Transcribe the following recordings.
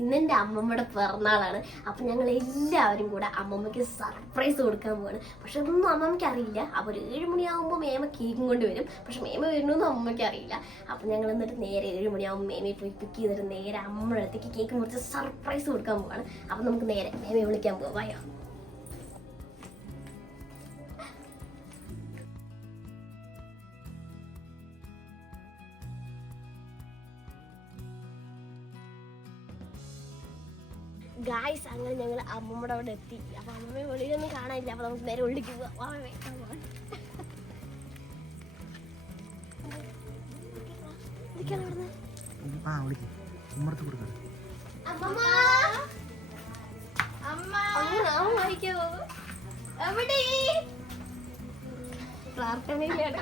ഇന്നെൻ്റെ അമ്മമ്മയുടെ പിറന്നാളാണ്. അപ്പം ഞങ്ങൾ എല്ലാവരും കൂടെ അമ്മമ്മയ്ക്ക് സർപ്രൈസ് കൊടുക്കാൻ പോവാണ്. പക്ഷെ ഒന്നും അമ്മമ്മയ്ക്ക് അറിയില്ല. അപ്പോൾ ഒരു 7 മണിയാകുമ്പോൾ മേമ കേക്കും കൊണ്ട് വരും. പക്ഷെ മേമ വരുന്നൊന്നും അമ്മയ്ക്ക് അറിയില്ല. അപ്പം ഞങ്ങൾ എന്നിട്ട് നേരെ 7 മണിയാകുമ്പോൾ മേമയെ പോയി പിക്ക് ചെയ്തിട്ട് നേരെ അമ്മയുടെ അടുത്തേക്ക് കേക്ക് മുറിച്ച് സർപ്രൈസ് കൊടുക്കാൻ പോവാണ്. അപ്പം നമുക്ക് നേരെ മേമയെ വിളിക്കാൻ പോവായോ. ഗായ്സ്, അങ്ങനെ ഞങ്ങൾ അമ്മമ്മയുടെ അവിടെ എത്തി. അപ്പൊ അമ്മമ്മയെ വെളിയിലൊന്നും കാണാനില്ല. അപ്പൊ നമുക്ക് നേരെ ഉള്ളിലേക്ക് പോവാം. പ്രാർത്ഥനയിലാണ്.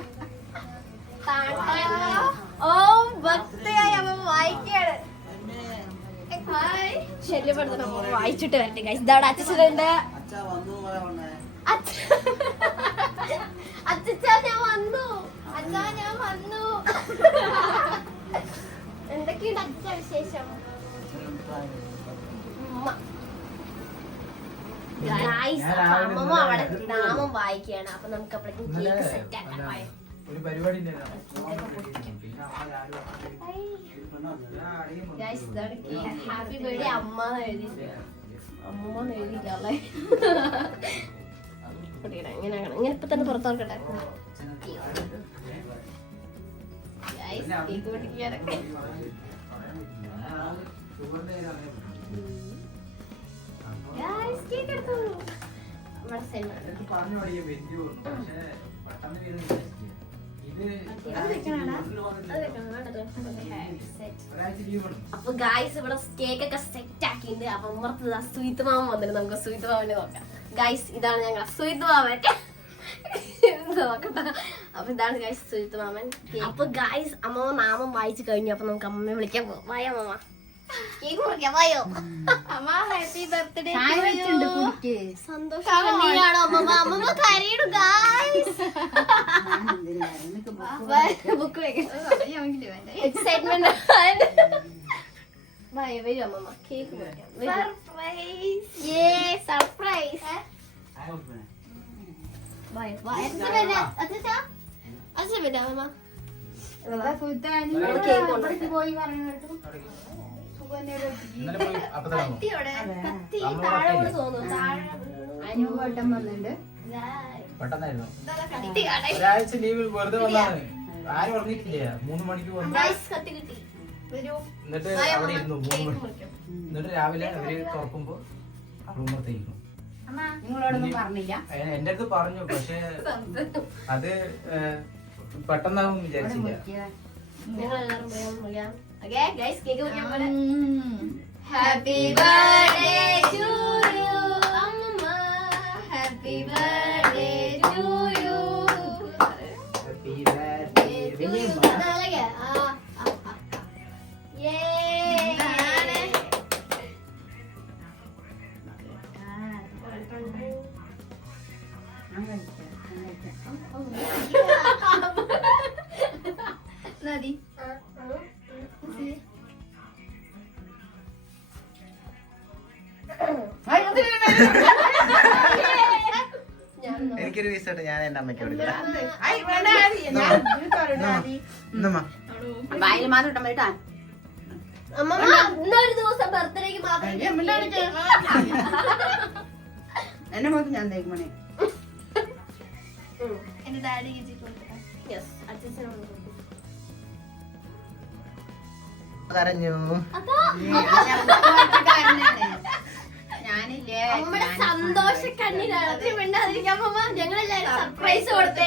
ഓ ഭക്തയായി അമ്മ വായിക്കാണ്. ശല്യപ്പെടുത്തണം. വായിച്ചിട്ട് വരട്ടെ ഗൈസ്. ഇതവിടെ അച്ഛനുണ്ട്. അച്ഛാ ഞാൻ വന്നു. അച്ഛാ ഞാൻ വന്നു. എന്തൊക്കെയുണ്ട് അച്ഛാ വിശേഷം? അമ്മമ്മ അവിടെ നാമം വായിക്കുകയാണ്. അപ്പൊ നമുക്ക് അപ്പോഴേക്കും കേക്ക് സെറ്റ് ആക്കാം. ഒരു പരിപാടി ഹാപ്പി ബർത്ത്ഡേ അമ്മ എഴുതിയില്ല. അമ്മമ്മ എഴുതിയില്ല. ഇങ്ങനെ ഇപ്പൊ തന്നെ പുറത്തോർക്കട്ടെ. കേക്ക് പൊട്ടിക്കാനൊക്കെ കേക്ക് എടുത്തു. അപ്പൊ ഗായ്സ് ഇവിടെ കേക്ക് ഒക്കെ സെറ്റ് ആക്കിയിട്ടുണ്ട്. അപ്പൊ ഉമ്മർത്ത് സുയിത്ത് മാമൻ വന്നിട്ട് നമുക്ക് സുയിത്ത് മാമനെ നോക്കാം. ഗായ്സ് ഇതാണ് ഞങ്ങൾ സുയിത്ത് മാമൻ. നോക്കട്ടെ. അപ്പൊ ഇതാണ് ഗായ്സ് സുയിത്ത് മാമൻ. അപ്പൊ ഗായ്സ് അമ്മ നാമം വായിച്ചു കഴിഞ്ഞു. അപ്പൊ നമുക്ക് അമ്മയെ വിളിക്കാൻ പോവാം. വായോ അമ്മ, കേക്ക് മുറിക്കാം. വായോ അമ്മ. Happy birthday. സന്തോഷാണോ അമ്മ? അമ്മമ്മ കരയിടും ഗായ്സ്. Book excitement. വരും അമ്മമ്മ. കേക്ക് മുറിക്കാം. സർപ്രൈസ്. പെട്ടെന്നായിരുന്നു. ഒരാഴ്ച ലീവിൽ വെറുതെ വന്നാണ്. ആരും ഉറങ്ങിയിട്ടില്ല. 3 മണിക്ക് വന്നു. എന്നിട്ട് അവിടെ ഇരുന്നു 3 മണി. എന്നിട്ട് രാവിലെ അവര് തുറക്കുമ്പോ റൂമത്തേക്കും. എന്റെ അടുത്ത് പറഞ്ഞു. പക്ഷെ അത് പെട്ടെന്നാവും വിചാരിച്ചില്ല. ഹാപ്പി ബർത്ത്ഡേ ടു യു അമ്മമ്മ. Happy birthday to you. Happy birthday Vinima. എനിക്കൊരു പീസ് ഞാൻ എന്റെ അമ്മയ്ക്ക് കൊടുക്കാം. ഒരു ദിവസം ബർത്ത്ഡേക്ക് മാത്രം എന്നെ മോക്ക് ഞാൻ തേക്കുമണേ. എന്റെ ഡാഡി കരഞ്ഞു. നമ്മുടെ സന്തോഷ കണ്ണിലാണ്. മിണ്ടാതിരിക്കാൻ ഞങ്ങളെല്ലാരും സർപ്രൈസ് കൊടുത്തേ.